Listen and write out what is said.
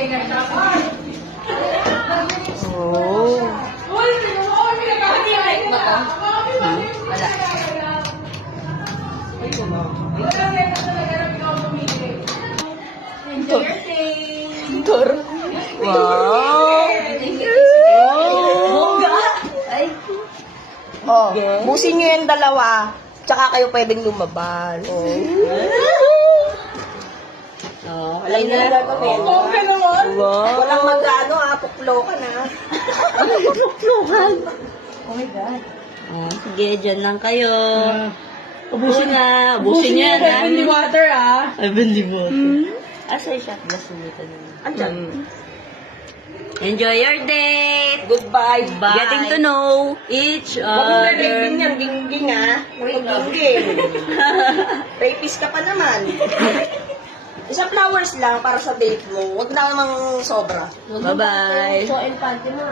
Oh. Enjoy your day. Wow. Oh, busin nyo yung dalawa. Tsaka kayo pwedeng lumabas. Oh, alam niyo na gagawin. Okay naman. Wow. Walang mag-ano puklo ka na. Puklokan. Oh my God. Oh, sige, dyan lang kayo. Ubusin na. Ubusin niya na. Heavenly water, Heavenly water. Asa yung shot glass nito na? Andyan. Enjoy your day. Goodbye. Bye. Getting to know each Huwag other. mo na yung ding-ding, Ding-ding. Rapist ka pa naman. Isang flowers lang para sa date mo. Huwag na namang sobra. Bye-bye. So, empante mo,